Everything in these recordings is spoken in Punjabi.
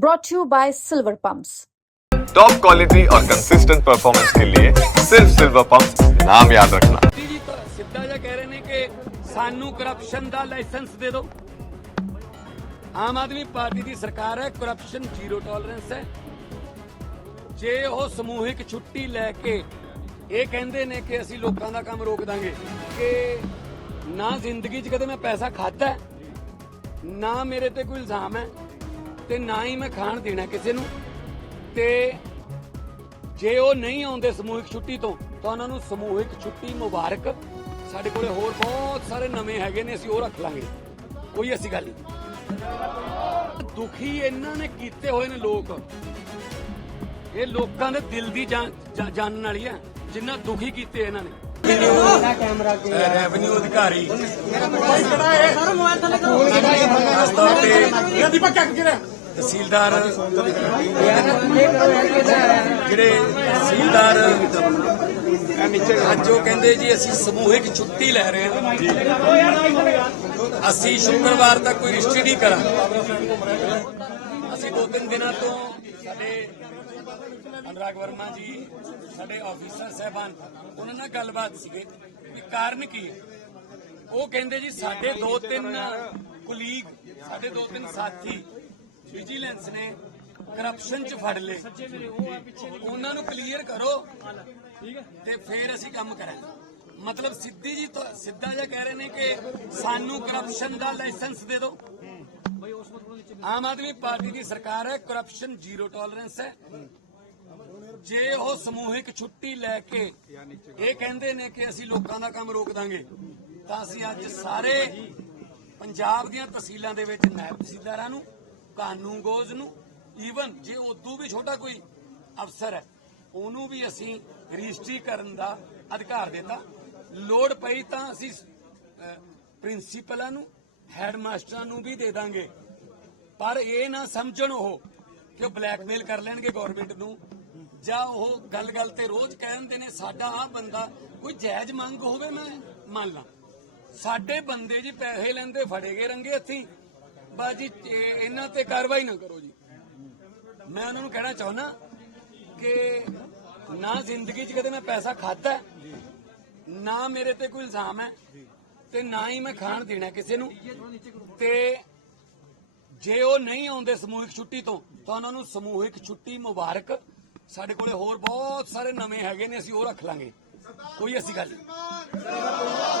brought to you by Silver Pumps. Top quality और कंसिस्टेंट परफॉर्मेंस के लिए सिर्फ सिल्वर पंप नाम याद रखना ਮੋਦੀ ਜੀ ਤਾਂ ਸਿੱਧਾ ਜਿਹਾ ਕਹਿ ਰਹੇ ਨੇ ਕਿ ਸਾਨੂੰ ਕਰਪਸ਼ਨ ਦਾ ਲਾਇਸੈਂਸ ਦੇ ਦਿਓ ਆਮ ਆਦਮੀ ਪਾਰਟੀ ਦੀ ਸਰਕਾਰ ਹੈ ਕਰਪਸ਼ਨ ਜ਼ੀਰੋ ਟੋਲਰੈਂਸ ਹੈ ਜੇ ਉਹ ਸਮੂਹਿਕ ਛੁੱਟੀ ਲੈ ਕੇ ਇਹ ਕਹਿੰਦੇ ਨੇ ਕਿ ਅਸੀਂ ਲੋਕਾਂ ਦਾ ਕੰਮ ਰੋਕ ਦਾਂਗੇ ਕਿ ਨਾ ਜ਼ਿੰਦਗੀ 'ਚ ਕਦੇ ਮੈਂ ਪੈਸਾ ਖਾਦਾ ਨਾ ਮੇਰੇ ਤੇ ਕੋਈ ਇਲਜ਼ਾਮ ਹੈ ਤੇ ਨਾ ਹੀ ਮੈਂ ਖਾਣ ਦੇਣਾ ਕਿਸੇ ਨੂੰ। ਤੇ ਜੇ ਉਹ ਨਹੀਂ ਆਉਂਦੇ ਸਮੂਹਿਕ ਛੁੱਟੀ ਤੋਂ ਤਾਂ ਉਹਨਾਂ ਨੂੰ ਸਮੂਹਿਕ ਛੁੱਟੀ ਮੁਬਾਰਕ। ਸਾਡੇ ਕੋਲੇ ਹੋਰ ਬਹੁਤ ਸਾਰੇ ਨਵੇਂ ਹੈਗੇ ਨੇ ਅਸੀਂ ਉਹ ਰੱਖ ਲਾਂਗੇ। ਕੋਈ ਐਸੀ ਗੱਲ ਨਹੀਂ। ਦੁਖੀ ਇਹਨਾਂ ਨੇ ਕੀਤੇ ਹੋਏ ਨੇ ਲੋਕ। ਇਹ ਲੋਕਾਂ ਦੇ ਦਿਲ ਦੀ ਜਾਣਨ ਵਾਲੀ ਹੈ ਜਿੰਨਾ ਦੁਖੀ ਕੀਤੇ ਇਹਨਾਂ ਨੇ। ਰੈਵਨਿਊ ਅਧਿਕਾਰੀ। ਖਾਸ ਤੌਰ ਤੇ ਤਹਿਸੀਲਦਾਰ ਜਿਹੜੇ ਤਹਿਸੀਲਦਾਰ ਅੱਜ ਉਹ ਕਹਿੰਦੇ ਜੀ, ਅਸੀਂ ਸਮੂਹਿਕ ਛੁੱਟੀ ਲੈ ਰਹੇ ਹਾਂ। ਅਸੀਂ ਸ਼ੁੱਕਰਵਾਰ ਤੱਕ ਕੋਈ ਰਜਿਸਟਰੀ ਨਹੀਂ ਕਰਾਂਗੇ। ਅਸੀਂ ਦੋ ਤਿੰਨ ਦਿਨਾਂ ਤੋਂ ਸਾਡੇ ਅਨੁਰਾਗ ਵਰਮਾ ਜੀ, ਸਾਡੇ ਆਫੀਸਰ ਸਹਿਬਾਨ, ਉਹਨਾਂ ਨਾਲ ਗੱਲਬਾਤ ਸੀਗੇ ਵੀ ਕਾਰਨ ਕੀ ਹੈ। ਉਹ ਕਹਿੰਦੇ ਜੀ, ਸਾਡੇ ਦੋ ਤਿੰਨ ਕੁਲੀਗ, ਸਾਡੇ ਦੋ ਤਿੰਨ ਸਾਥੀ ਵਿਜੀਲੈਂਸ ਨੇ ਕਰਪਸ਼ਨ ਚ ਫੜ ਲਏ। ਉਹਨਾਂ ਨੂੰ ਕਲੀਅਰ ਕਰੋ ਤੇ ਫਿਰ ਅਸੀਂ ਕੰਮ ਕਰਾਂਗੇ। ਮਤਲਬ ਸਿੱਧੀ ਜੀ ਸਿੱਧਾ ਜਿਹਾ ਕਹਿ ਰਹੇ ਨੇ ਕਿ ਸਾਨੂੰ ਕਰਪਸ਼ਨ ਦਾ ਲਾਇਸੈਂਸ ਦੇ ਦਿਓ। ਆਮ ਆਦਮੀ ਪਾਰਟੀ ਦੀ ਸਰਕਾਰ ਹੈ ਕਰਪਸ਼ਨ ਜ਼ੀਰੋ ਟੋਲਰੈਂਸ ਹੈ। ਜੇ ਉਹ ਸਮੂਹਿਕ ਛੁੱਟੀ ਲੈ ਕੇ ਇਹ ਕਹਿੰਦੇ ਨੇ ਕਿ ਅਸੀਂ ਲੋਕਾਂ ਦਾ ਕੰਮ ਰੋਕ ਦਾਂਗੇ, ਤਾਂ ਅਸੀਂ ਅੱਜ ਸਾਰੇ ਪੰਜਾਬ ਦੀਆਂ ਤਹਿਸੀਲਾਂ ਦੇ ਵਿੱਚ ਨਾਇਬ ਤਹਿਸੀਲਦਾਰਾਂ ਨੂੰ ਕਾਨੂੰਗੋਜ਼ ਨੂੰ ਈਵਨ ਜੇ ਉਦੋਂ ਵੀ ਛੋਟਾ ਕੋਈ ਅਫਸਰ ਹੈ, ਉਹਨੂੰ ਵੀ ਅਸੀਂ ਰਜਿਸਟਰੀ ਕਰਨ ਦਾ ਅਧਿਕਾਰ ਦਿੱਤਾ। ਲੋੜ ਪਈ ਤਾਂ ਅਸੀਂ ਪ੍ਰਿੰਸੀਪਲਾਂ ਨੂੰ, ਹੈਡਮਾਸਟਰਾਂ ਨੂੰ ਵੀ ਦੇ ਦਾਂਗੇ। ਪਰ ਇਹ ਨਾ ਸਮਝਣ ਉਹ ਕਿ ਉਹ ਬਲੈਕਮੇਲ ਕਰ ਲੈਣਗੇ ਗਵਰਨਮੈਂਟ ਨੂੰ, ਜਾਂ ਉਹ ਗੱਲ-ਗੱਲ ਤੇ ਰੋਜ਼ ਕਹਿੰਦੇ ਨੇ, ਸਾਡਾ ਆ ਬੰਦਾ, ਕੋਈ ਜਾਇਜ਼ ਮੰਗ ਹੋਵੇ ਮੈਂ ਮੰਨ ਲਾਂ। ਸਾਡੇ ਬੰਦੇ ਜੀ ਪੈਸੇ ਲੈਂਦੇ, ਫੜੇ ਗਏ ਰੰਗੇ ਹੱਥੀ। ਬਾਜੀ ਇਹਨਾਂ ਤੇ ਕਾਰਵਾਈ ਨਾ ਕਰੋ ਜੀ। ਮੈਂ ਉਹਨਾਂ ਨੂੰ ਕਹਿਣਾ ਚਾਹੁੰਦਾ ਕਿ ਨਾ ਜ਼ਿੰਦਗੀ 'ਚ ਕਦੇ ਮੈਂ ਪੈਸਾ ਖਾਦਾ ਨਾ ਮੇਰੇ ਤੇ ਕੋਈ ਇਲਜ਼ਾਮ ਹੈ, ਤੇ ਨਾ ਹੀ ਮੈਂ ਖਾਣ ਦੇਣਾ ਕਿਸੇ ਨੂੰ। ਤੇ ਜੇ ਉਹ ਨਹੀਂ ਆਉਂਦੇ ਸਮੂਹਿਕ ਛੁੱਟੀ ਤੋਂ, ਤਾਂ ਉਹਨਾਂ ਨੂੰ ਸਮੂਹਿਕ ਛੁੱਟੀ ਮੁਬਾਰਕ। ਸਾਡੇ ਕੋਲੇ ਹੋਰ ਬਹੁਤ ਸਾਰੇ ਨਵੇਂ ਹੈਗੇ ਨੇ, ਅਸੀਂ ਉਹ ਰੱਖ ਲਾਂਗੇ। ਕੋਈ ਐਸੀ ਗੱਲ ਨਹੀਂ।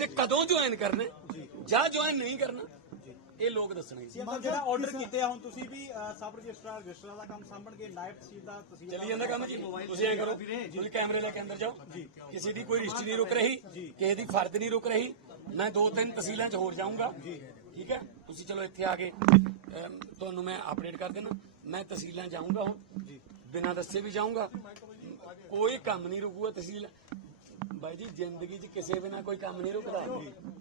ਤੇ ਕਦੋਂ ਜੁਆਇਨ ਕਰਨਾ? ਜਾਂ। ਜੁਆਇਨ ਨਹੀਂ ਕਰਨਾ? ਇਹ ਲੋਕ ਦੱਸਣਗੇ ਜਿਹੜਾ ਆਰਡਰ ਕੀਤੇ ਆ ਹੁਣ ਤੁਸੀਂ ਵੀ ਸਬ ਰਜਿਸਟਰਾਰ ਰਜਿਸਟਰਾਰ ਦਾ ਕੰਮ ਸਾਂਭਣਗੇ ਨਾਇਬ ਤਹਿਸੀਲਦਾਰ ਤਹਿਸੀਲਦਾਰ ਚੱਲੀ ਜਾਂਦਾ ਕੰਮ ਜੀ। ਤੁਸੀਂ ਐ ਕਰੋ। ਤੁਸੀਂ ਕੈਮਰੇ ਲੈ ਕੇ ਅੰਦਰ ਜਾਓ। ਕਿਸੇ ਦੀ ਕੋਈ ਰਿਸ਼ਤੀ ਨਹੀਂ ਰੁਕ ਰਹੀ ਕਿਸੇ ਦੀ ਫਰਦ ਨਹੀਂ ਰੁਕ ਰਹੀ। ਮੈਂ ਦੋ ਤਿੰਨ ਤਹਿਸੀਲਾਂ 'ਚ ਹੋਰ ਜਾਊਂਗਾ। ਠੀਕ ਹੈ? ਤੁਸੀਂ ਚਲੋ ਇੱਥੇ ਆ ਕੇ ਤੁਹਾਨੂੰ ਮੈਂ ਅਪਡੇਟ ਕਰ ਦੇਣਾ। ਮੈਂ ਤਹਿਸੀਲਾਂ ਜਾਊਂਗਾ ਹੁਣ। ਬਿਨਾਂ ਦੱਸੇ ਵੀ ਜਾਊਂਗਾ। ਕੋਈ ਕੰਮ ਨਹੀਂ ਰੁਕੂਗਾ ਤਹਿਸੀਲ। ਬਾਈ ਜੀ, ਜ਼ਿੰਦਗੀ 'ਚ ਕਿਸੇ ਬਿਨਾ ਕੋਈ ਕੰਮ ਨਹੀਂ ਰੁਕਦਾ।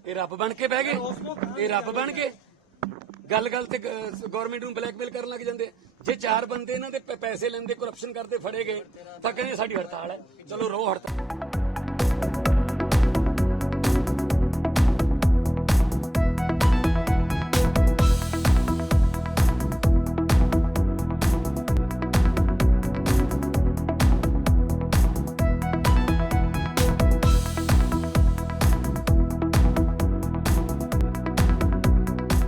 ਇਹ ਰੱਬ ਬਣ ਕੇ ਬਹਿ ਗਏ। ਇਹ ਰੱਬ ਬਣ ਗਏ। ਗੱਲ ਗੱਲ ਤੇ ਗਵਰਨਮੈਂਟ ਨੂੰ ਬਲੈਕਮੇਲ ਕਰਨ ਲੱਗ ਜਾਂਦੇ। ਜੇ ਚਾਰ ਬੰਦੇ ਇਹਨਾਂ ਦੇ ਪੈਸੇ ਲੈਂਦੇ ਕਰਪਸ਼ਨ ਕਰਦੇ, ਫੜੇ ਗਏ, ਤਾਂ ਕਹਿੰਦੇ ਸਾਡੀ ਹੜਤਾਲ ਹੈ। ਚਲੋ ਰੋ ਹੜਤਾਲ।